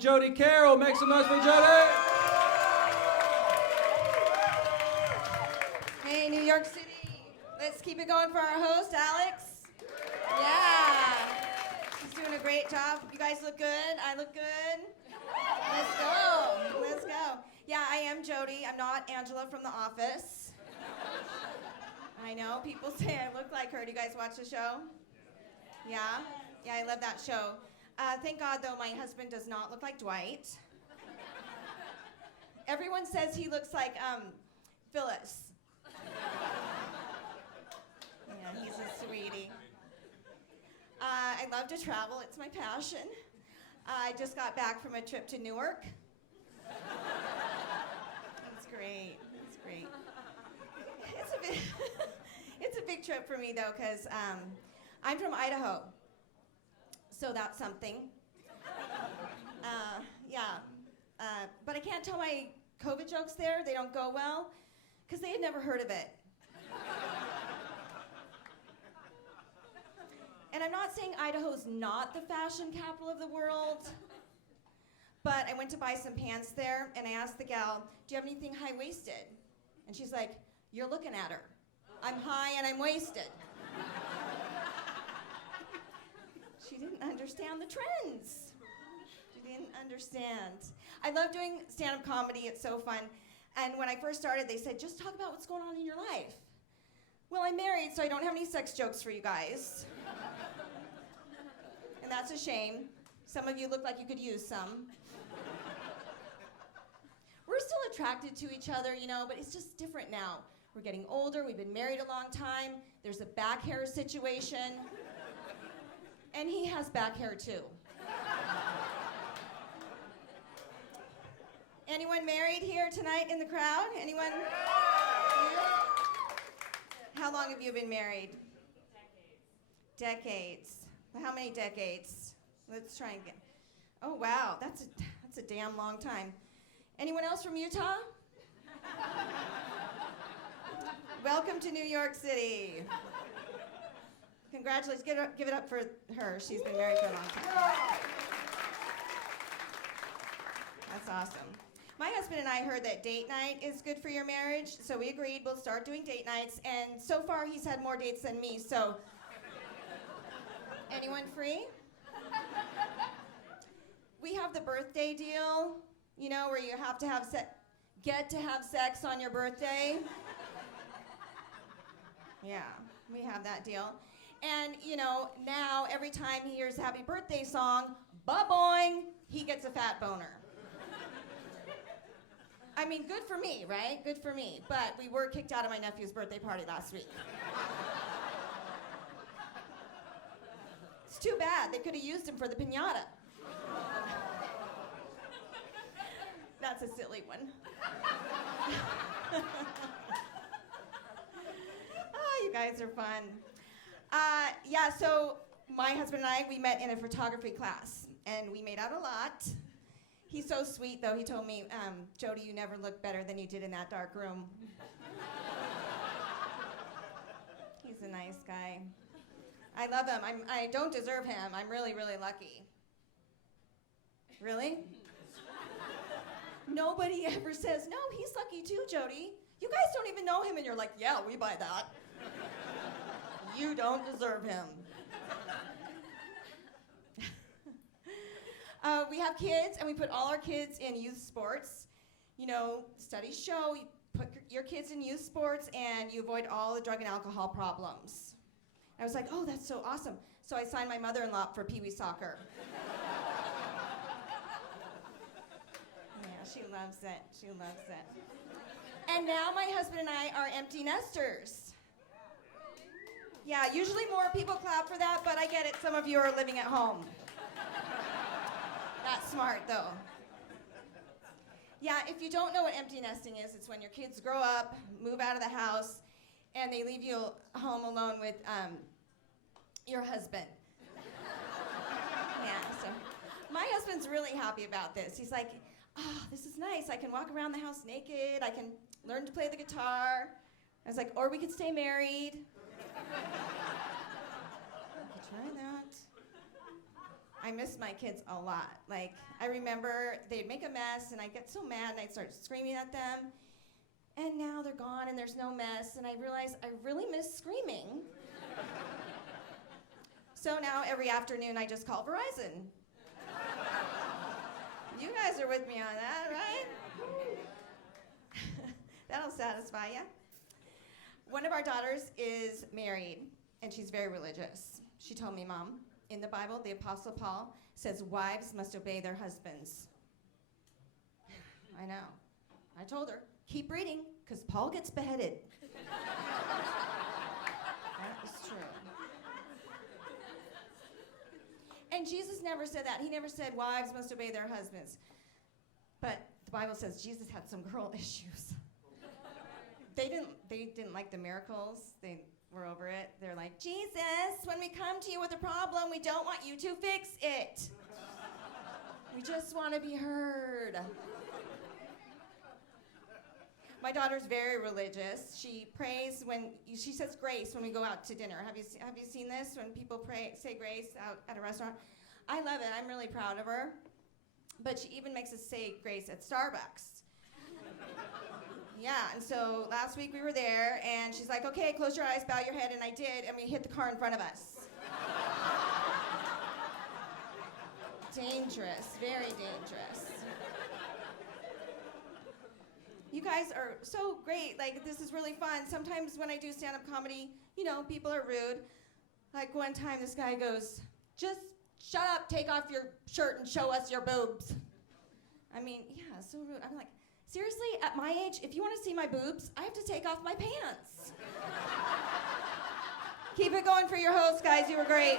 Jody Carroll, make some noise for Jody. Hey, New York City. Let's keep it going for our host, Alex. Yeah. She's doing a great job. You guys look good. I look good. Let's go. Let's go. Yeah, I am Jody. I'm not Angela from The Office. I know. People say I look like her. Do you guys watch the show? Yeah? Yeah, I love that show. Thank God, though, my husband does not look like Dwight. Everyone says he looks like Phyllis. Yeah, he's a sweetie. I love to travel. It's my passion. I just got back from a trip to Newark. It's great. It's great. It's a big trip for me, though, because I'm from Idaho. So that's something. But I can't tell my COVID jokes there. They don't go well, because they had never heard of it. And I'm not saying Idaho's not the fashion capital of the world, but I went to buy some pants there, and I asked the gal, do you have anything high-waisted? And she's like, you're looking at her. I'm high and I'm wasted. She didn't understand the trends. She didn't understand. I love doing stand-up comedy. It's so fun. And when I first started, they said, just talk about what's going on in your life. Well, I'm married, so I don't have any sex jokes for you guys. And that's a shame. Some of you look like you could use some. We're still attracted to each other, you know, but it's just different now. We're getting older. We've been married a long time. There's a back hair situation. And he has back hair, too. Anyone married here tonight in the crowd? Anyone? How long have you been married? Decades. How many decades? Let's try and get. Oh, wow. That's a damn long time. Anyone else from Utah? Welcome to New York City. Congratulations. Give it up for her. She's been married for a long time. That's awesome. My husband and I heard that date night is good for your marriage, so we agreed we'll start doing date nights, and so far he's had more dates than me, so. Anyone free? We have the birthday deal, you know, where you have to have get to have sex on your birthday. Yeah, we have that deal. And, you know, now every time he hears a happy birthday song, ba-boing, he gets a fat boner. I mean, good for me, right? Good for me. But we were kicked out of my nephew's birthday party last week. It's too bad. They could have used him for the piñata. That's a silly one. Oh, you guys are fun. Yeah, so my husband and I, we met in a photography class, and we made out a lot. He's so sweet, though. He told me, Jody, you never look better than you did in that dark room. He's a nice guy. I love him. I don't deserve him. I'm really, really lucky. Really? Nobody ever says, no, he's lucky too, Jody. You guys don't even know him, and you're like, yeah, we buy that. You don't deserve him. We have kids, and we put all our kids in youth sports. You know, studies show you put your kids in youth sports, and you avoid all the drug and alcohol problems. I was like, oh, that's so awesome. So I signed my mother-in-law for Pee Wee soccer. Yeah, she loves it. She loves it. And now my husband and I are empty nesters. Yeah, usually more people clap for that, but I get it. Some of you are living at home. That's smart, though. Yeah, if you don't know what empty nesting is, it's when your kids grow up, move out of the house, and they leave you home alone with your husband. Yeah, so my husband's really happy about this. He's like, oh, this is nice. I can walk around the house naked. I can learn to play the guitar. I was like, or we could stay married. I could try that. I miss my kids a lot. Like, I remember they'd make a mess, and I'd get so mad, and I'd start screaming at them. And now they're gone, and there's no mess, and I realize I really miss screaming. So now every afternoon, I just call Verizon. You guys are with me on that, right? That'll satisfy you. One of our daughters is married, and she's very religious. She told me, Mom, in the Bible, the Apostle Paul says wives must obey their husbands. I know. I told her, keep reading, because Paul gets beheaded. That is true. And Jesus never said that. He never said wives must obey their husbands. But the Bible says Jesus had some girl issues. They didn't like the miracles. They were over it. They're like, Jesus, when we come to you with a problem, we don't want you to fix it. We just want to be heard. My daughter's very religious. She prays she says grace when we go out to dinner. Have you seen this? When people say grace out at a restaurant? I love it. I'm really proud of her. But she even makes us say grace at Starbucks. Yeah, and so last week we were there, and she's like, okay, close your eyes, bow your head, and I did, and we hit the car in front of us. Dangerous, very dangerous. You guys are so great. Like, this is really fun. Sometimes when I do stand-up comedy, people are rude. Like, one time this guy goes, just shut up, take off your shirt and show us your boobs. I mean, yeah, so rude. I'm like, seriously, at my age, if you want to see my boobs, I have to take off my pants. Keep it going for your host, guys. You were great.